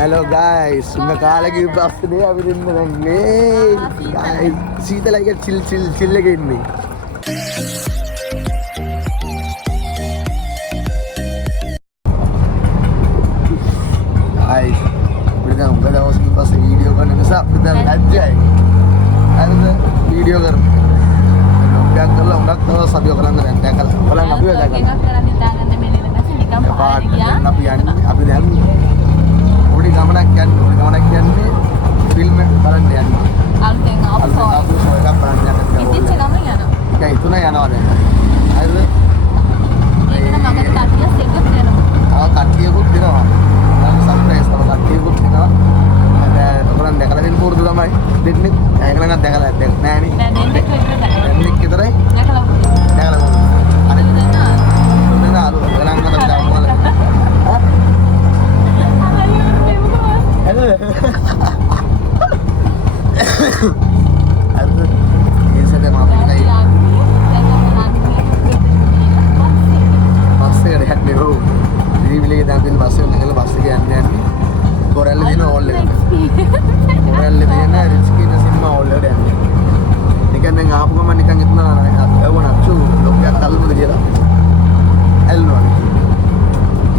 Hello guys, sudah lagi bus ni abis ini nanti. Guys, sita lagi chill lagi ini. Guys, kita dah usah pas video kan ni sah kita aja. Ada video kan. Enggak kalau sabio kalau nggak ada kalau nggak ada kan. Tapi yang udah gambarkan ni film baran dia ni. Aku soalnya baran dia kan. Kayak itu na yang ada. Ada. Kaki aku tidak. Surprise kalau kaki aku tidak. Ada orang dekat lagi pur tu ramai. Deknik, yang kena dekat lagi. Nah ni. Deknik kita ni. Dekat lagi. Ada. Ada alu. Orang kata jauh malah. Ada. Ada. Ini saya dah maafkan lagi. Masih ada ni bro. Ini bila kita ambil masih nak masih ke anda ni. Koral ni na all le. Koral ni na rizki na cinema all le anda. Nikan dengan apa kau manikan itna aku nak cu. Lokya talu tu je lah. Elno ni.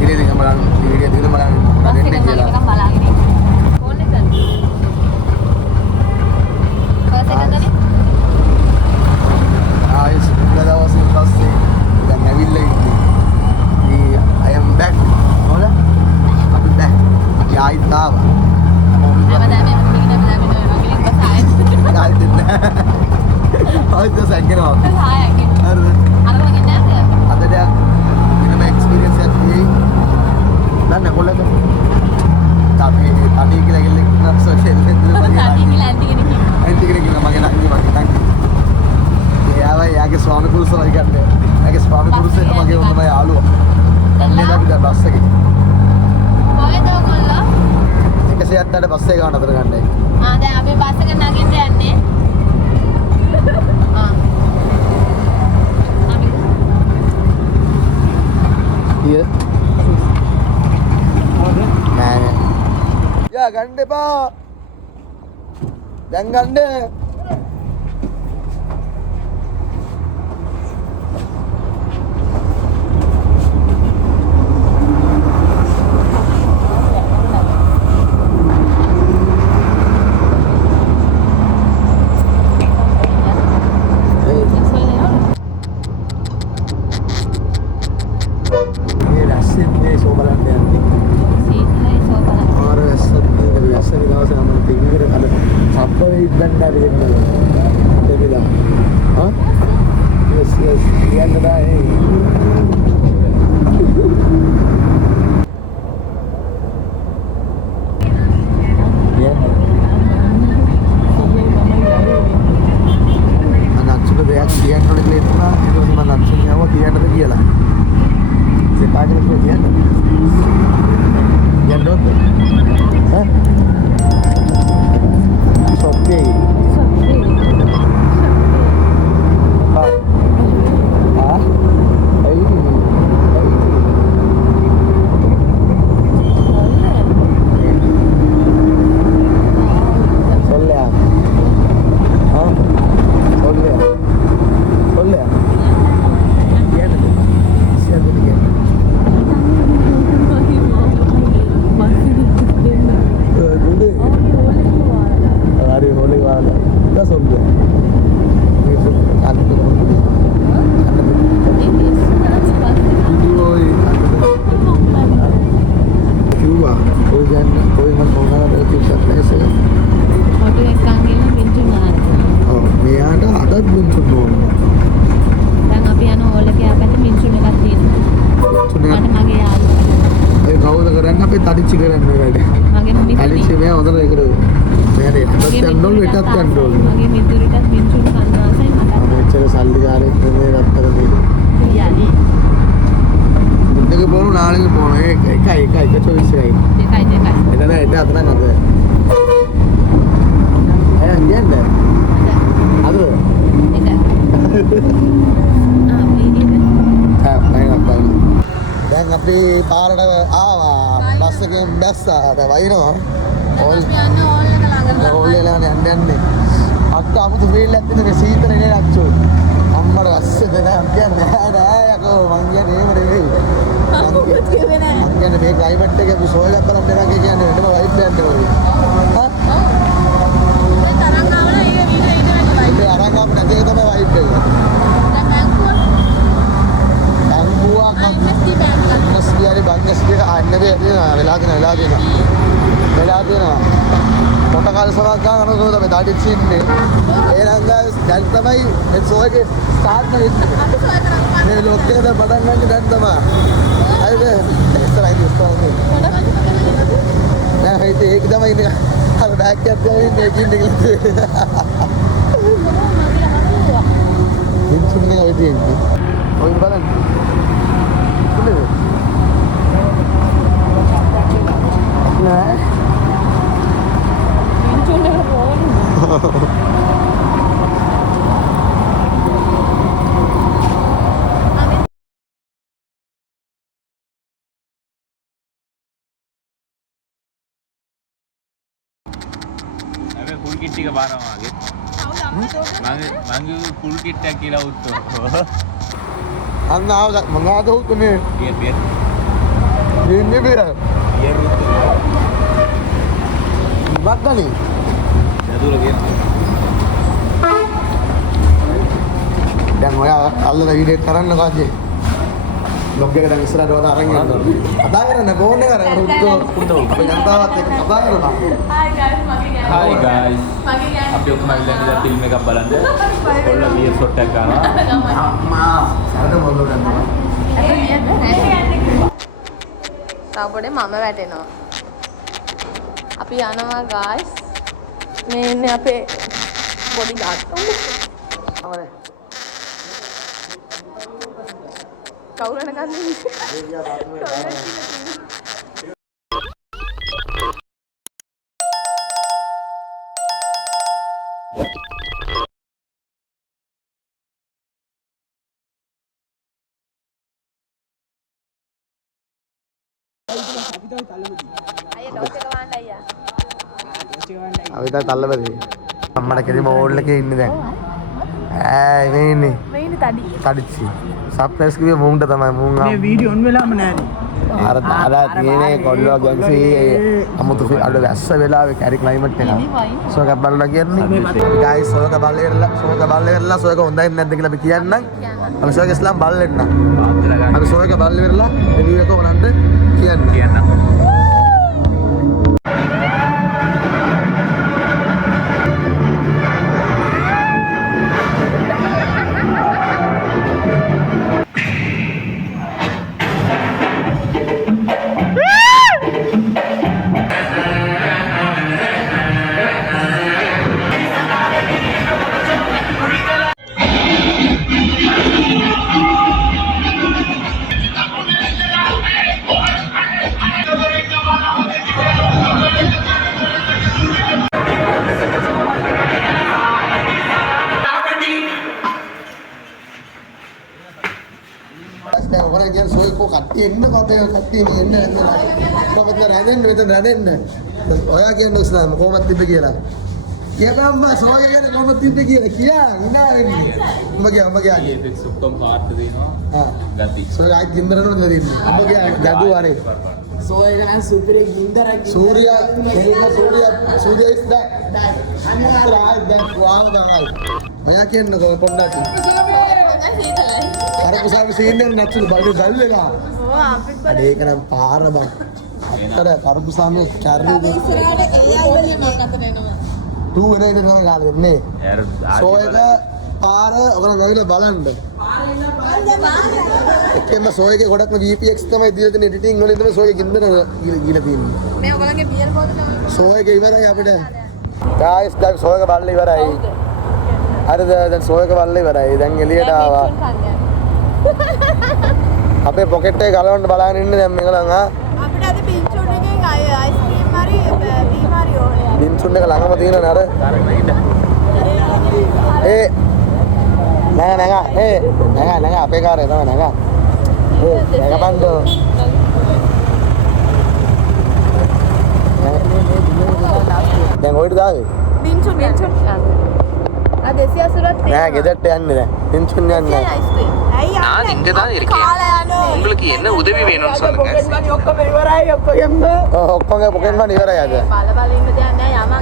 Ini dengan malang video tu malang. Ini je lah. ada bus එක ගන්න අතර ගන්නයි. දැන් අපි bus එක නගින්න යන්නේ. Iya. Nah. Ya gande Pak. Jangan gande. දැන් අපි පාරට ආවා බස් එකෙන් බැස්සා දැන් වයින්නවා ඕල් අපි යන්නේ ඕල් එක ළඟට. ඕල් එලානේ යන්නේ අක්ක අමුතු ෆීල් එකක් තියෙන මේ සීතල නේ අච්චෝ අම්මට අස්සද නෑ කියන්නේ නෑ යකෝ මං කියන්නේ එහෙම නෙවෙයි මං කියන්නේ මේ ක්ලයිමේට් එක අපි සෝය එකක් කරන් දෙනවා කියන්නේ වෙනම වයිබ් එකක් දෙනවා හා ඒ තරංග ආවල ඒක ඊට වයිබ් ඒ අරන් ආපු නැති එක තමයි වයිබ් එක දැන් බංකුවා INSD බැංකුව. ඉන්ස්ටියරි බංගස්ටික ආන්නේ වෙලා තියෙනවා පොටකල් සමක් ගන්න අනුකූලව තමයි දාඩිච්චි ඉන්නේ එහෙනම් ගයිස් දැන් තමයි මේ ෂෝ එකේ ස්ටාර්ට් වෙන්නේ අපි සෝය කරමු. මේ ලොක් එක දැන් පටන් ගන්න දැන් තමයි හරිද ඉස්සරහින් ඉස්සරහින් නෑ හිතේ ඒක තමයි ඉන්නේ අර බෑග් එකක් ගාවින් මේකින් දෙන්නේ ඉන්සුන්නේ වෙන්නේ ඔය බලන්න නෑ ෆුල් කිට් එක පානවා වගේ. මගේ ෆුල් කිට් එක කියලා උත්තෝ. අන්න ආව මොනවද උතුනේ බියර්. ඉන්නේ බිර බියර් උත්තෝ. බක්කනේ දදුල ගිය. දැන් ඔයා අල්ලන වීඩියෝ කරන්න කාජේ ලොග් එක දැන් ඉස්සරහට වද අරන් යනවා කතා කරන්න ෆෝන් එක අරන් උත්තෝ අපි ජනතාවත් එක්ක කතා කරනවා Hi guys. අපි ඔක්කොම ඇවිල්ලා ඉඳලා ෆිල්ම් එකක් බලන්න. ඔන්න බියර් ෂොට් එකක් ගන්නවා. අම්මා සරද මොල්ලෝ ගන්නවා තාපොඩේ මම වැටෙනවා. අපි යනවා guys. මේ ඉන්නේ අපේ පොඩි ගාට්ටුම. අවරේ කවුරුන ගන්නේ? අපි දැන් තල්ලපදී අම්මට කෙලිම ඕල් එකේ ඉන්නේ දැන් ඈ මේ ඉන්නේ තඩිච්චි සර්ප්‍රයිස් කිව්වේ මුන්ට තමයි මුන් මේ වීඩියෝ ඔන් වෙලාම නෑනේ අර දාලා තියෙන්නේ කොල්ලෝ ගැන්සි අමුතු අඩ වැස්ස වෙලාවේ කැරි ක්ලයිමේට් එක සෝක බලලා කියන්නේ ගයිස් සෝක බලලා සෝක හොඳයි නැද්ද කියලා අපි කියන්නම් අපි සෝක ඉස්ලාම් බලන්න අපි සෝක බලලා රිවිව් එක උනන්ට කියන්න දැන් ඔයගොල්ලෝ කියන සෝයි කෝ කට්ටිය එන්න කොතේ කට්ටිය එන්න කොහොමද රැඳෙන්න මෙතන රැඳෙන්න ඔයා කියන්නේ ඉස්ලාම කොහොමද තිබ්බ කියලා කියපම් සෝයි කියන කොහොමද තිබ්බ කියලා කියා ඉනා වෙන්නේ මගේ ඒත් ඔක්කොම පාර්ට් දෙනවා. හා ගති. සෝයි ආයි ගින්දරනොත් දෙන්නේ අම්මගේ ජඩු වරේ සෝය ගන්න සුපිරි ගින්දරක් සූර්යා ඉස් that අන්නාරා දැන් වාව දායි ඔයා කියන්නේ පොඩ්ඩක් අර කුසාවි සීන් එක නැතුළු බඩු ගල් වෙලා ඒක නම් පාර බං අතර කරපුසාමේ චර්රිද ටූ වෙන ඉඳන් තමයි ගාලා එන්නේ සෝ එක පාර ඔයගොල්ලෝ ගිහලා බලන්න එකෙන්ම සෝ එකේ ගොඩක්ම VPX තමයි දීලා තියෙන එඩිටින් වලින් තමයි සෝ එකේ ගින්දර ගිහලා තියෙන්නේ මේ ඔයගොල්ලන්ගේ බියර් බෝතල සෝ එක ඉවරයි අපිට ගායිස් දැන් සෝ එක බලලා ඉවරයි හරිද දැන් සෝ එක බලලා ඉවරයි දැන් එළියට ආවා අපේ පොකට් එක ගලවන්න බලාගෙන ඉන්නේ දැන් මේගොල්ලන් අපිට අද පින්චුන් එකෙන් අයිස්ක්‍රීම් හරි බීම් හරි ඕනේ. බින්සුන් එක ළඟම තියෙනනේ අර ඒ නෑ අපේ කාර්යය තමයි නෑ ඒ නෑ බණ්ඩෝ දැන් ඔයිට දාවේ. බින්චුන් அது 280 නෑ ගෙදරට යන්නේ දැන්. පින්චුන් යන්නේ නෑ. ஐஸ்கிரீம் ஐயா நான் இங்க தான் இருக்கேன். உங்களுக்கு என்ன உதவி வேணும்னு சொல்லுங்க. ඔක්කොම ඉවරයි ඔක්කොගෙම. ඔක්කොගේ පොකට් මනි ඉවරයි අද. බල බල ඉන්න දෙයක් නෑ යමක්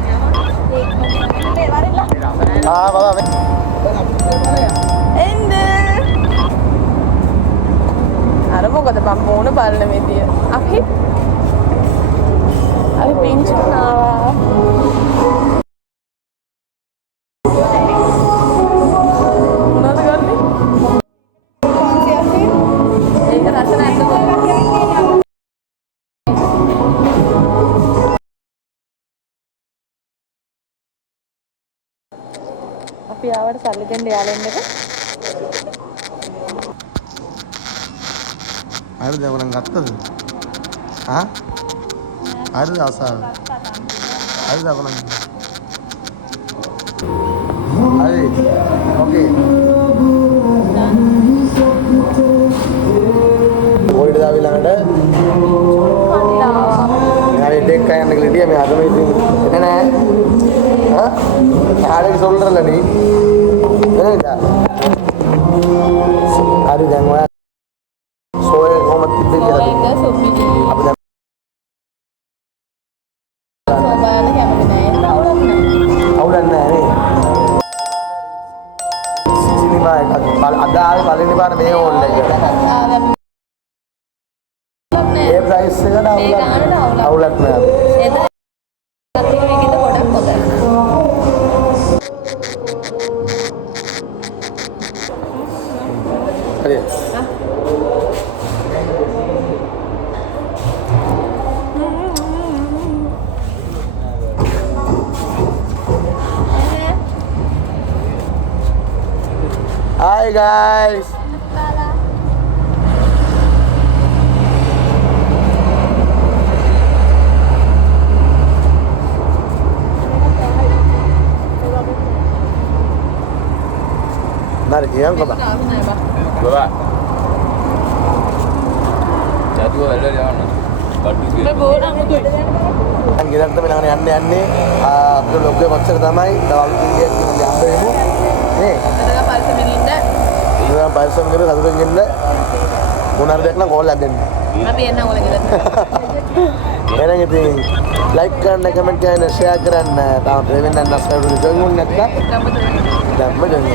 ඒ වරෙල්ලා ආ බබා එන්න අර මොකද මම මොන බලන විදිය අපි පින්චුන් ආවා මොනවද ගන්නේ ඒක රස නැද්ද අපි ආවට සල්ලි දෙන්න යාලෙන්නක හරිද ඔයගොල්ලන් ගත්තද? ආ? හරිද අසාව? හරිද ඔයගොල්ලන්? හරි. ඕකේ. ඔයිට දාවි ළඟට යාවේ ටෙක් කයන්න කියලා හිටියා මේ අදම ඉතින් එන්නේ නැහැ. ආ? ආරේ සොල්ලරලා නේ. එනේද? හරි දැන් ඔයා සෝය කොහොමද තිබ්බේ කියලා ඒක සොප්පිටි අපි දැන් සෝබාන කැමති නෑ අවුලක් නැහැ නේ. සිනිමා එකක් අද ආවේ පළවෙනි පාර මේ ඕල් එක. ඒ ප්‍රයිස් එකට අවුලක් නැහැ. හරි. Hi guys. Mari yang apa? බබා ජාතුව වැල්ලට යවන්න බඩු Kan kita temen yang aneh-aneh, aku logo konser tamai, dawal tinggi kita ambil ini. Nih, ini balsam kita satu tinggi le. Munar dekna call again. Era gitu. Like करना, comment करना, share करना, ताऊ ट्रेविन dan subscribe dulu jangan lupa. Dan macam ni.